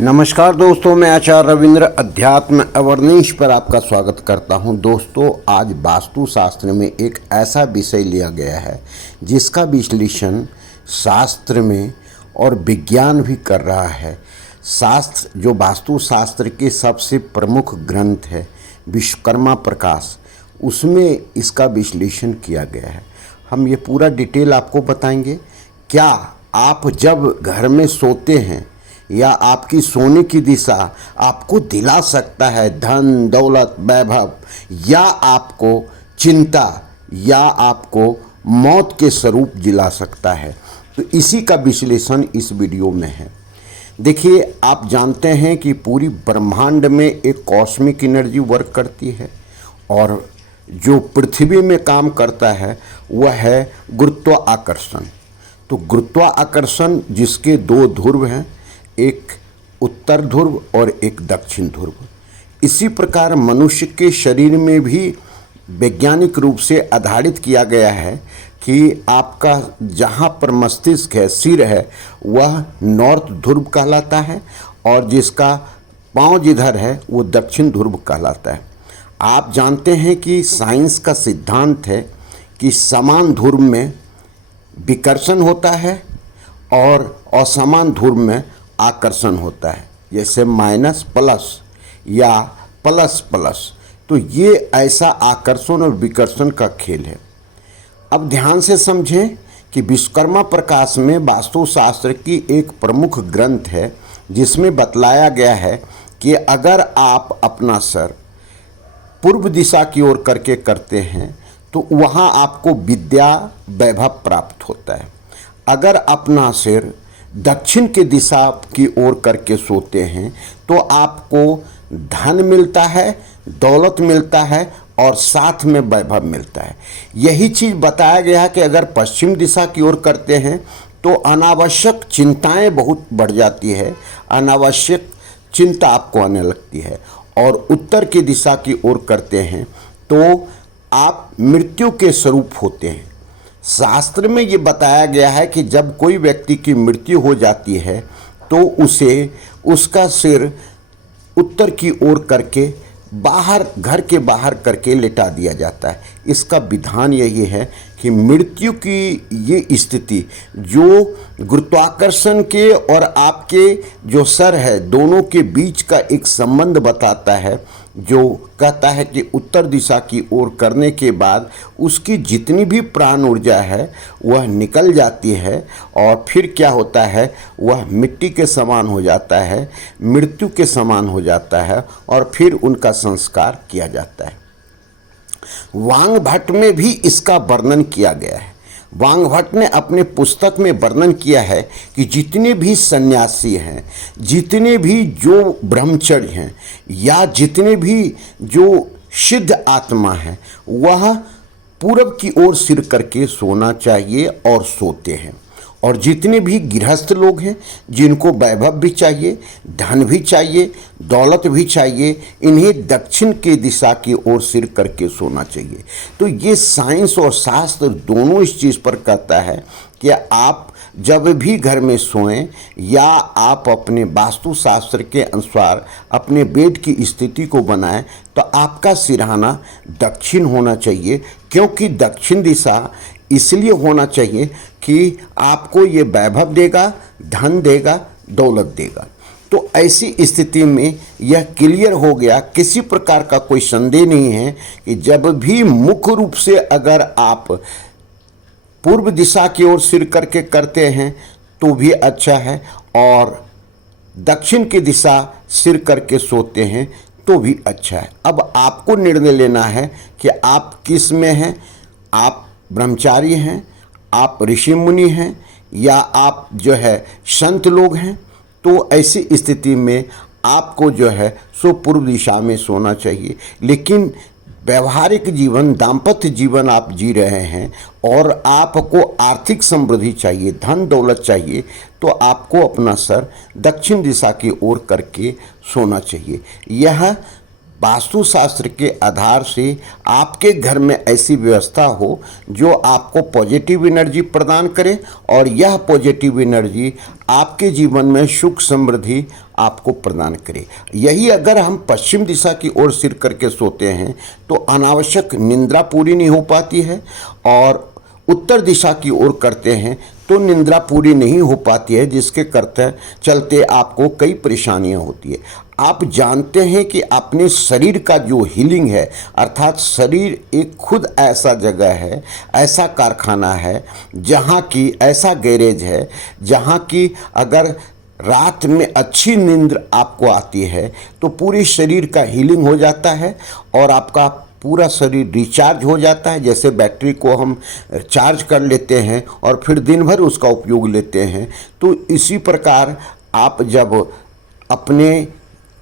नमस्कार दोस्तों, मैं आचार्य रविंद्र अध्यात्म अवर्निश पर आपका स्वागत करता हूं। दोस्तों, आज वास्तु शास्त्र में एक ऐसा विषय लिया गया है जिसका विश्लेषण शास्त्र में और विज्ञान भी कर रहा है। शास्त्र जो वास्तु शास्त्र के सबसे प्रमुख ग्रंथ है विश्वकर्मा प्रकाश, उसमें इसका विश्लेषण किया गया है। हम ये पूरा डिटेल आपको बताएंगे। क्या आप जब घर में सोते हैं या आपकी सोने की दिशा आपको दिला सकता है धन दौलत वैभव, या आपको चिंता या आपको मौत के स्वरूप दिला सकता है, तो इसी का विश्लेषण इस वीडियो में है। देखिए, आप जानते हैं कि पूरी ब्रह्मांड में एक कॉस्मिक एनर्जी वर्क करती है और जो पृथ्वी में काम करता है वह है गुरुत्वाकर्षण। तो गुरुत्वाकर्षण जिसके दो ध्रुव हैं, एक उत्तर ध्रुव और एक दक्षिण ध्रुव। इसी प्रकार मनुष्य के शरीर में भी वैज्ञानिक रूप से आधारित किया गया है कि आपका जहाँ पर मस्तिष्क है, सिर है, वह नॉर्थ ध्रुव कहलाता है और जिसका पाँव जिधर है वो दक्षिण ध्रुव कहलाता है। आप जानते हैं कि साइंस का सिद्धांत है कि समान ध्रुव में विकर्षण होता है और असमान ध्रुव में आकर्षण होता है, जैसे माइनस प्लस या प्लस प्लस। तो ये ऐसा आकर्षण और विकर्षण का खेल है। अब ध्यान से समझें कि विश्वकर्मा प्रकाश में वास्तुशास्त्र की एक प्रमुख ग्रंथ है जिसमें बतलाया गया है कि अगर आप अपना सर पूर्व दिशा की ओर करके करते हैं तो वहाँ आपको विद्या वैभव प्राप्त होता है। अगर अपना सिर दक्षिण की दिशा की ओर करके सोते हैं तो आपको धन मिलता है, दौलत मिलता है और साथ में वैभव मिलता है। यही चीज़ बताया गया है कि अगर पश्चिम दिशा की ओर करते हैं तो अनावश्यक चिंताएं बहुत बढ़ जाती है, अनावश्यक चिंता आपको आने लगती है। और उत्तर की दिशा की ओर करते हैं तो आप मृत्यु के स्वरूप होते हैं। शास्त्र में ये बताया गया है कि जब कोई व्यक्ति की मृत्यु हो जाती है तो उसे उसका सिर उत्तर की ओर करके बाहर, घर के बाहर करके लिटा दिया जाता है। इसका विधान यही है कि मृत्यु की ये स्थिति जो गुरुत्वाकर्षण के और आपके जो सर है दोनों के बीच का एक संबंध बताता है, जो कहता है कि उत्तर दिशा की ओर करने के बाद उसकी जितनी भी प्राण ऊर्जा है वह निकल जाती है और फिर क्या होता है, वह मिट्टी के समान हो जाता है, मृत्यु के समान हो जाता है और फिर उनका संस्कार किया जाता है। वांगभट्ट में भी इसका वर्णन किया गया है। वांगभट्ट ने अपने पुस्तक में वर्णन किया है कि जितने भी सन्यासी हैं, जितने भी जो ब्रह्मचर्य हैं या जितने भी जो सिद्ध आत्मा हैं, वह पूरब की ओर सिर करके सोना चाहिए और सोते हैं। और जितने भी गृहस्थ लोग हैं जिनको वैभव भी चाहिए, धन भी चाहिए, दौलत भी चाहिए, इन्हें दक्षिण की दिशा की ओर सिर करके सोना चाहिए। तो ये साइंस और शास्त्र दोनों इस चीज़ पर कहता है कि आप जब भी घर में सोएं या आप अपने वास्तुशास्त्र के अनुसार अपने बेड की स्थिति को बनाएं तो आपका सिरहाना दक्षिण होना चाहिए, क्योंकि दक्षिण दिशा इसलिए होना चाहिए कि आपको ये वैभव देगा, धन देगा, दौलत देगा। तो ऐसी स्थिति में यह क्लियर हो गया, किसी प्रकार का कोई संदेह नहीं है कि जब भी मुख्य रूप से अगर आप पूर्व दिशा की ओर सिर करके करते हैं तो भी अच्छा है और दक्षिण की दिशा सिर करके सोते हैं तो भी अच्छा है। अब आपको निर्णय लेना है कि आप किस में हैं, आप ब्रह्मचारी हैं, आप ऋषि मुनि हैं या आप जो है संत लोग हैं। तो ऐसी स्थिति में आपको जो है सो पूर्व दिशा में सोना चाहिए। लेकिन व्यवहारिक जीवन, दाम्पत्य जीवन आप जी रहे हैं और आपको आर्थिक समृद्धि चाहिए, धन दौलत चाहिए, तो आपको अपना सर दक्षिण दिशा की ओर करके सोना चाहिए। यह वास्तुशास्त्र के आधार से आपके घर में ऐसी व्यवस्था हो जो आपको पॉजिटिव एनर्जी प्रदान करे और यह पॉजिटिव एनर्जी आपके जीवन में सुख समृद्धि आपको प्रदान करे। यही अगर हम पश्चिम दिशा की ओर सिर करके सोते हैं तो अनावश्यक निद्रा पूरी नहीं हो पाती है, और उत्तर दिशा की ओर करते हैं तो निद्रा पूरी नहीं हो पाती है, जिसके करते चलते आपको कई परेशानियां होती है। आप जानते हैं कि अपने शरीर का जो हीलिंग है, अर्थात शरीर एक खुद ऐसा जगह है, ऐसा कारखाना है, जहाँ की ऐसा गैरेज है, जहाँ की अगर रात में अच्छी नींद आपको आती है तो पूरे शरीर का हीलिंग हो जाता है और आपका पूरा शरीर रिचार्ज हो जाता है। जैसे बैटरी को हम चार्ज कर लेते हैं और फिर दिन भर उसका उपयोग लेते हैं, तो इसी प्रकार आप जब अपने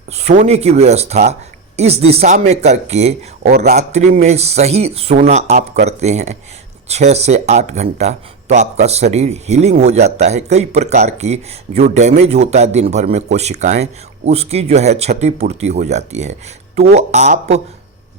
सोने की व्यवस्था इस दिशा में करके और रात्रि में सही सोना आप करते हैं 6 से 8 घंटा, तो आपका शरीर हीलिंग हो जाता है। कई प्रकार की जो डैमेज होता है दिन भर में कोशिकाएं, उसकी जो है क्षतिपूर्ति हो जाती है। तो आप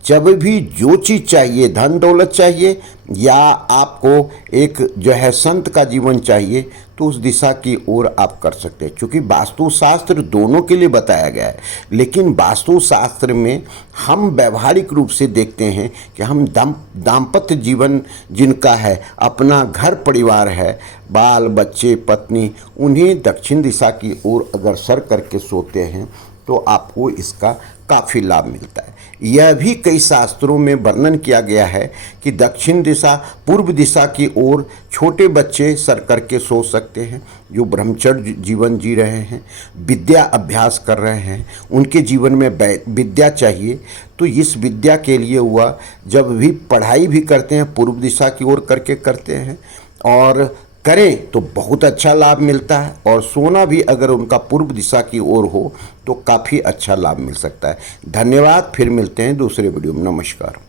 जब भी जो चीज़ चाहिए, धन दौलत चाहिए या आपको एक जो है संत का जीवन चाहिए, तो उस दिशा की ओर आप कर सकते हैं। क्योंकि वास्तुशास्त्र दोनों के लिए बताया गया है, लेकिन वास्तुशास्त्र में हम व्यवहारिक रूप से देखते हैं कि हम दाम्पत्य जीवन जिनका है, अपना घर परिवार है, बाल बच्चे पत्नी, उन्हें दक्षिण दिशा की ओर अगर सर करके सोते हैं तो आपको इसका काफ़ी लाभ मिलता है। यह भी कई शास्त्रों में वर्णन किया गया है कि दक्षिण दिशा पूर्व दिशा की ओर छोटे बच्चे सर करके सो सकते हैं, जो ब्रह्मचर्य जीवन जी रहे हैं, विद्या अभ्यास कर रहे हैं, उनके जीवन में विद्या चाहिए, तो इस विद्या के लिए हुआ जब भी पढ़ाई भी करते हैं पूर्व दिशा की ओर करके करते हैं और करें तो बहुत अच्छा लाभ मिलता है। और सोना भी अगर उनका पूर्व दिशा की ओर हो तो काफ़ी अच्छा लाभ मिल सकता है। धन्यवाद, फिर मिलते हैं दूसरे वीडियो में। नमस्कार।